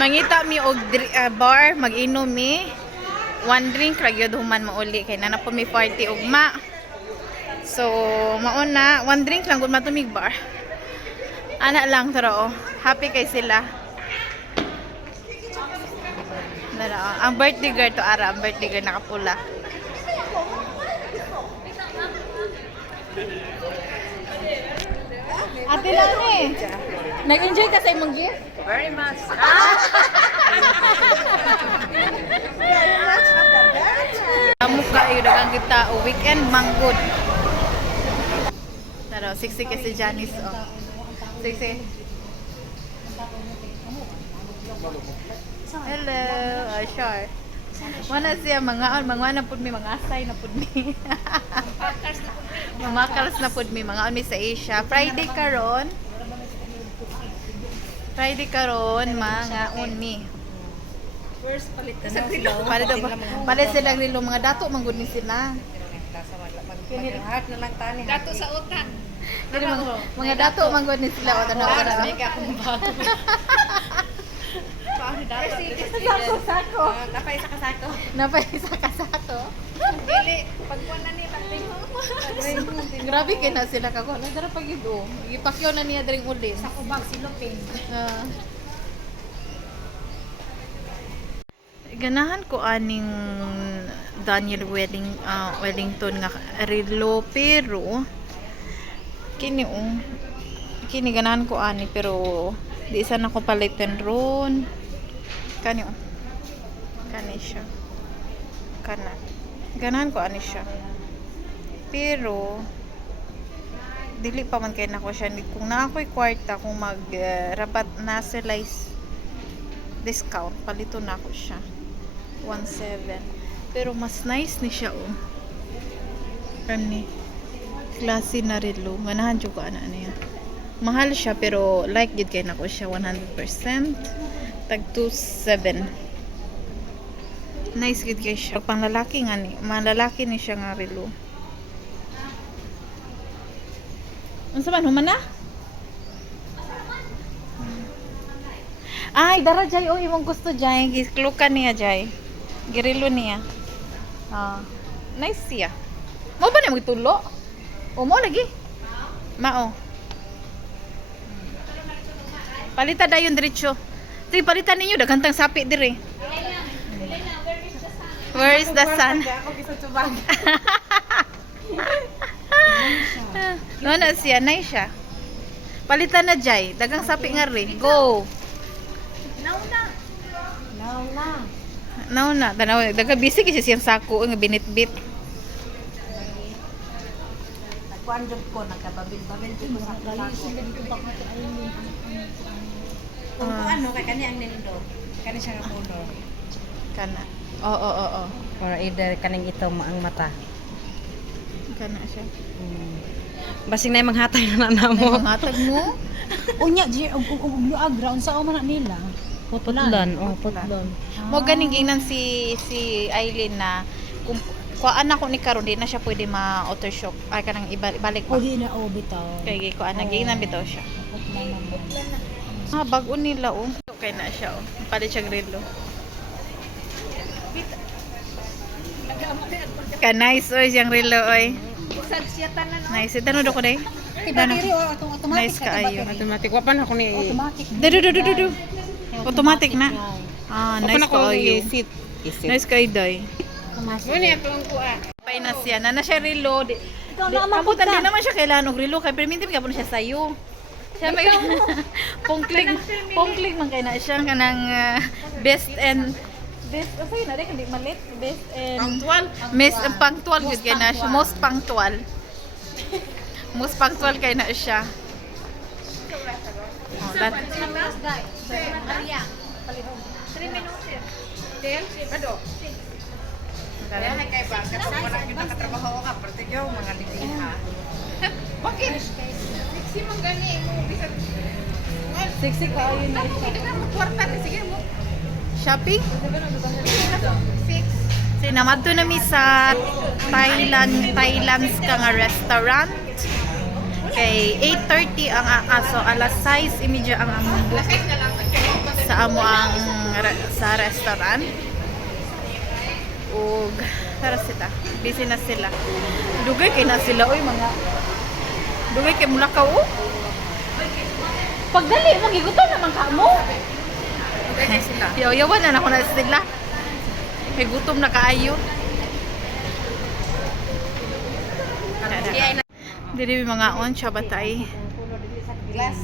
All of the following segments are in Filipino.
Mangita mi og bar, mag-inom mi. One drink ra gyud human mauli kay nana po mi party ugma. So, mauna, one drink lang gud matumig bar. Ana lang tara oh. Happy kay sila. Dara, ang birthday girl to ara, ang birthday girl nakapula. Ate Lani, nag-enjoy ka sa imong gift? Very much. Amo kayo dagang kita o weekend manggod. Tara, siksi kasi Janice oh. Siksi. Hello, sure. Mana siya mga na pud mi mga asay na pud mi. Mga kals na pud mi mga mi sa Asia. Friday karon. Mga unmi. First, palit ka Palit sila. palit sila rilo mga dato manggod ni sila. Heart na lang tani. Dato sa utang. Dili mga dato manggod ni sila o tanaw ka na. Mega akong bato. Sako. Napay sa kasako. Napay sa kasako. Dili, pagkuhan na ni pagting. Grabe kay na sila kako. Nagdara pag ido. Gipakyo na niya dring uli. Sa kubag silopin. Ganahan ko aning Daniel Wellington nga relo pero kini ganahan ko ani pero di isa na ko palitan ron kani siya ganahan ko ani siya pero dili pa man kay nako siya kung na ako'y kwarta kung mag rabat na sila discount palito na ako siya 1.7 pero mas nice ni siya oh kani klase na relo ganahan jud ko ana niya mahal siya pero like gid kay nako siya 100% tag 2.7 nice gid kay siya pang lalaki nga ni malalaki ni siya nga relo unsa man human na ay dara jay oh imong gusto jay giklukan niya jay girilo niya nice siya mo ba na magtulo o mo lagi mao palita dayon diretso sige palitan ninyo daghang sapi dire where is the sun Ako bisa tubag. no na siya nice siya palitan na jay daghang sapi nga ri go no na tanaw daghang busy kasi siyang sako nga binitbit Kuan jud ko nagkababil-babil jud ko sa sako. Kung ano kay kani ang nindo. Kani siya nga puno. kana oo Or either kaning ito ang mata. kana siya Basing na manghatag na namo. mga hatag mo Unya di og agra unsa man na nila. Putlan, putlan. mo ganing gingnan si Aileen na kung kuan ako ni karon di na siya pwede ma-auto shock ay kanang ibalik pa Pwede na bitaw. kay kuan na gingnan bitaw siya Putlan naman. bago nila oh okay na siya oh palit siya grilo ka nice oy siyang relo oy Usad siya tanan. nice ito no do ko day Kita diri automatic. nice kaayo Automatic wa pa na ko ni. Automatic. du automatic na nice kaayo Sit. nice kay day Muni atong kuha. pay na siya na siya relo Ikaw na abutan din naman siya kailangan og relo kay perminti ka po siya sayo siya may pongklig man kay na siya kanang best say na hindi malit best and punctual gud kay na siya most punctual kay na siya that 3 minutos. Del, pado. Kaya kay ba kasi wala gyud nakatrabaho ka perti yo mga libiha. Bakit? Si gani mo bisan. sexy kaayo na siya Kita mo kwarta sige mo. shopping 6. sinamadto na mi sa Thailand's ka nga restaurant kay 8:30 ang aso alas 6:30 ang among book sa amo ang sa restaurant. Ug tara sila. Busy na sila. Dugay kay na sila oy mga. Dugay kay mula ka oh. Pagdali, magigutom naman ka mo. Yaw-yawan na ako na sila. May gutom na kaayo. Dili mga on siya batay. Glass.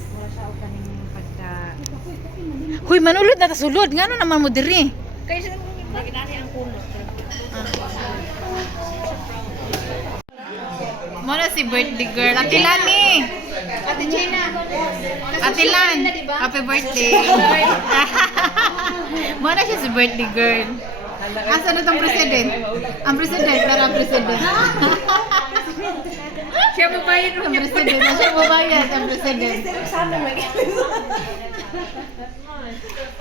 Huy, manulod na ta sulod. Ngano naman mo diri? Kaya lagi na ang kuno. Muna si birthday girl. Ate Lani. Ate Gina. Ate Lan. Happy birthday. Muna siya si birthday girl. Asa na tong president? Ang president, para ang president. Siya babayad Ang president, siya mabayad ang president. Sana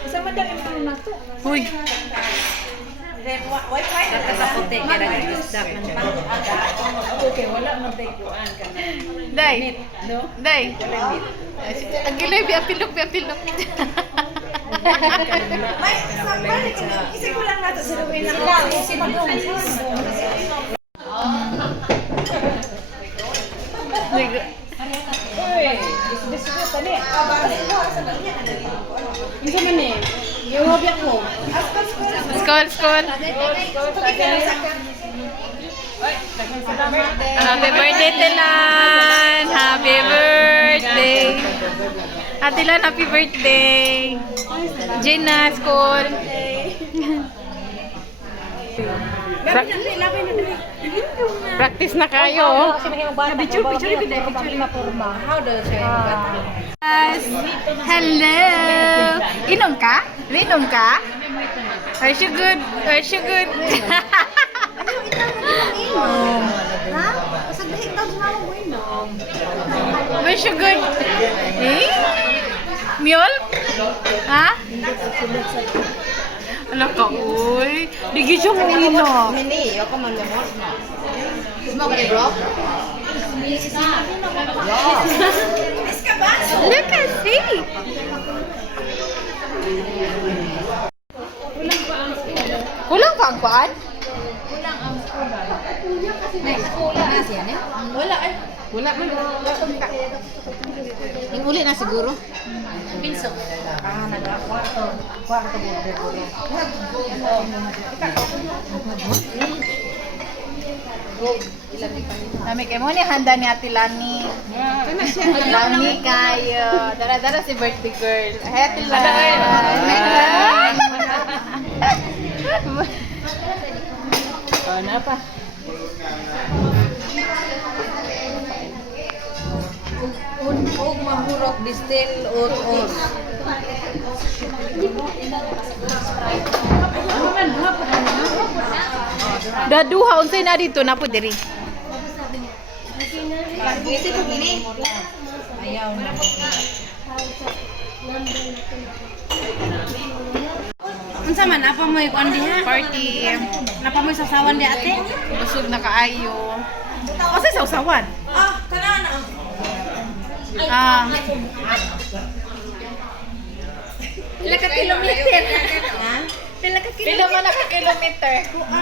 Sa madang yung na to. Huy, Wi-Fi na kataputi kaya nag-isda man pa. Okay, wala man tayo kuan ka na. day. No? Day. Ang gilay, biapilok. Isip ko lang nato sa luwi na lang. Si Madong. Isa man eh. Yung hobby ako. Skol. Happy birthday, Tilan! Happy birthday! Ate Lan, happy birthday! Gina, skol! Practice na kayo. How does it? Yes. Hello! Inom ka? Inom ka? Are you good? Are you good? Ha? Sabihin daw na mo inom. Are you good? Eh? Mule? Ha? Ala ka, uy. Digi siya mo inom. Hindi, ako man mo. Smoke it, bro. Look and see. Kulang pa ang kuan? Wala eh. Wala man. Yung uli na siguro. Pinso. Kwarto border. Nami kay mo ni handa ni Ate Lani. Lani kayo. Dara si birthday girl. Hey, Ate Lani. Na pa. Ug mahurot distil os. Daduha unsay na dito na po diri. Isi ko gini. Ayaw na. Unsa man apa mo ikuan diha? Party. Napa mo sasawan di ate? Busog na kaayo. Kasi sausawan. Kanana. Ah, Pila ka kilometer? Ha? Pila ka pila man na ka kilometer?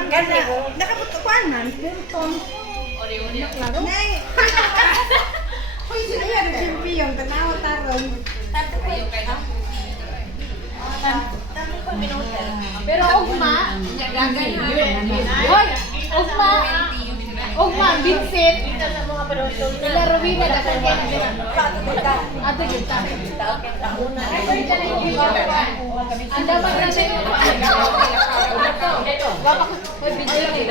Gani. Nakaputuan man. Punton. Naklaro. Nay. Hoy, sino yan? Champion. Tanawa taron. Tanto kayo kayo. Pero ugma, hoy, ugma, Vincent, ila Robina da kan kaya na. Ato kita. Anda man na siya. Baba ko video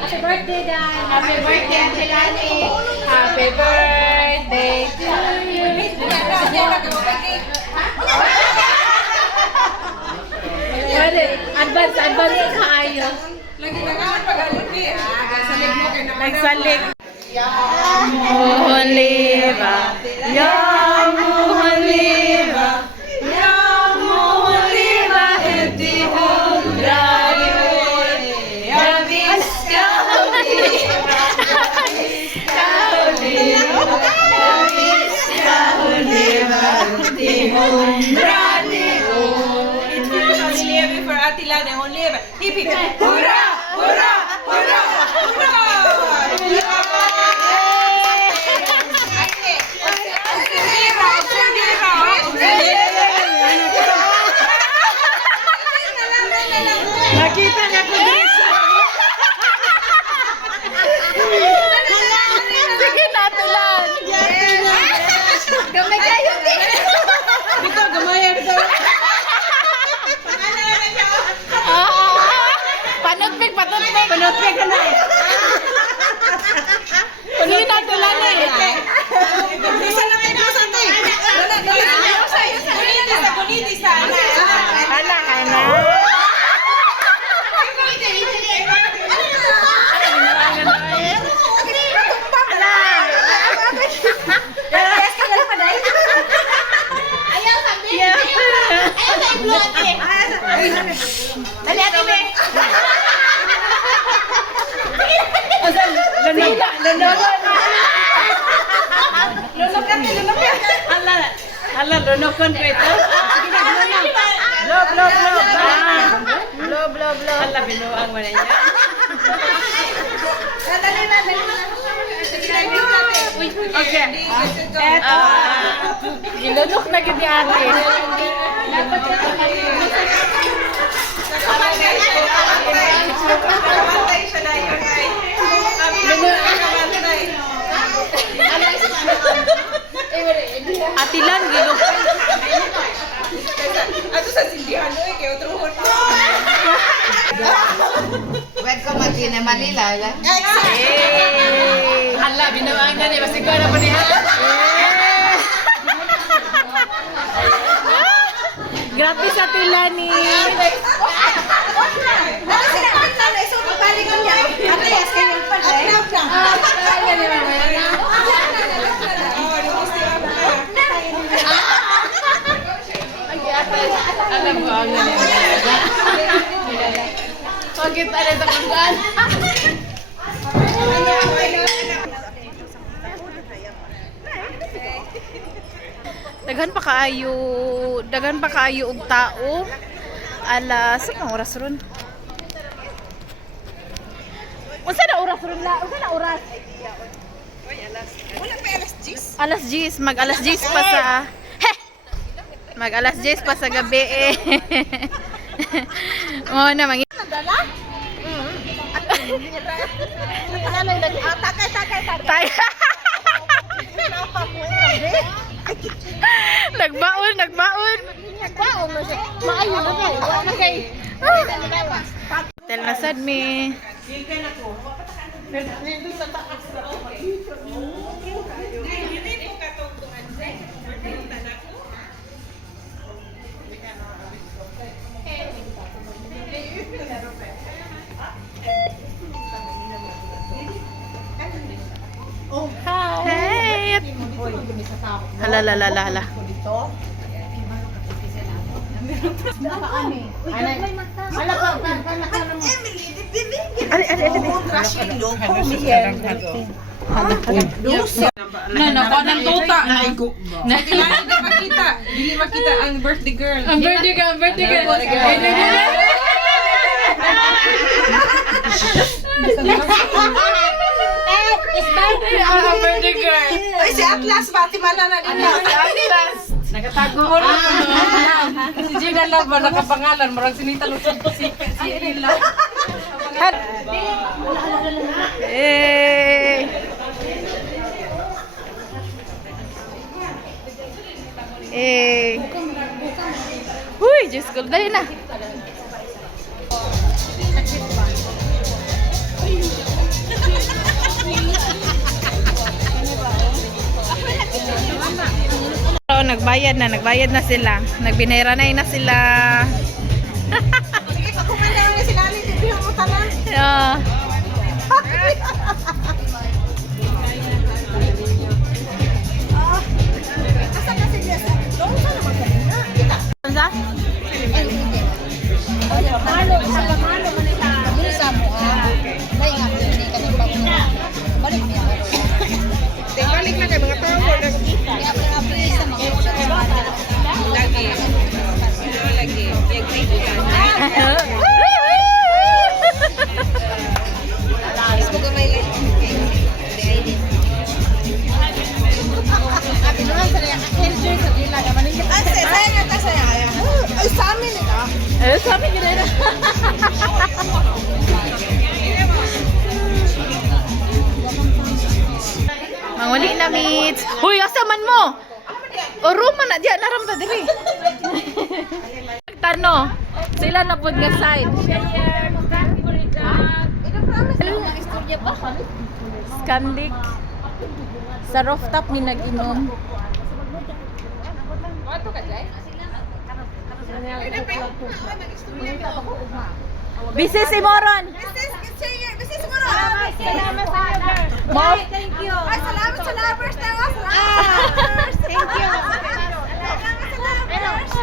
Happy birthday, Dan. Happy birthday, Ate Lani. Happy birthday to you. Advance kaayo. Nagsalig. Muhon liba. Ya muhon liba. Vi lever för att Lani hon lever. Hipp hipp. Hurra, hurra, hurra, hurra! Nakita niya ko dito. Sige na, tulan. Gamay kayo din. Bitaw, gamaya, bitaw. Panutpik, panutpik. Panutpik ka na eh. Sige na, tulan eh. Isa na tayo sa atin. Gunitis sa. Anak, anak. Dali ate be. Lunokon ko ito. Blow. Ala, binuang mo na niya. Okay. Eto. Ilunok na gini ate. Atilan, gino. Ato sa sindihan no kay otro hon. Wag ka mati na Manila. Ala, binuang na niya. Masig ko na pa niya. Grabe sa Tilani. Alam ko ang nangyayari. Bakit ano sa kungkaan? Daghan pa kaayo og tao. Alas, anong oras ron? Unsa na oras ron la? Unsa na oras? Wala pa alas 10. Alas 10, mag alas 10 pa sa mag alas 10 pa sa gabi eh. Mo na mangi. Takay. Nagbaon. Maayo na kay. Wala kay. Tel na sad mi. Hey. Hala. Nakuha ng tuta. Kailangan na makita. Dili makita ang birthday girl. Ang birthday girl. Ang birthday girl. Ay, si Atlas, Fatima na din na. Nagatago. Si Gina lang ba nakapangalan? Marang sinitalutod si Irila. Uy, Diyos ko, dali na. Nagbayad na sila. Nagbinera na sila. Sige, pagkumanda na si Lani, di mo tanan. Yeah. Asa ka si Jessa? Doon sa naman kanina. Kita. Unsa? Balik na kay mga tao. Lagi. Eh, sabi ko na. Manguli na, mates. Huy, asaman mo? O, Roma na, diyan, naramda, dili. Tano, sila na po nga side. Scandic. Sa rooftop ni nag-inom. Busy si Moron. Thank you.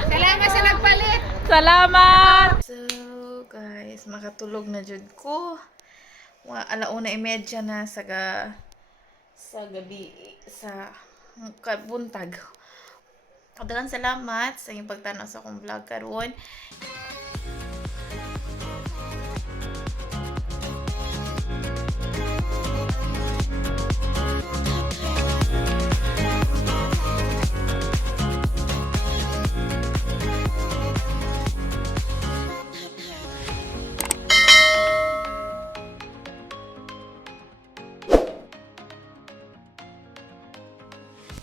Salamat sa nagpalit. Salamat! So, guys, makatulog na jud ko. Alauna 1:30 na sa gabi, sa buntag. Daghang salamat sa inyong pagtanaw sa akong vlog karon.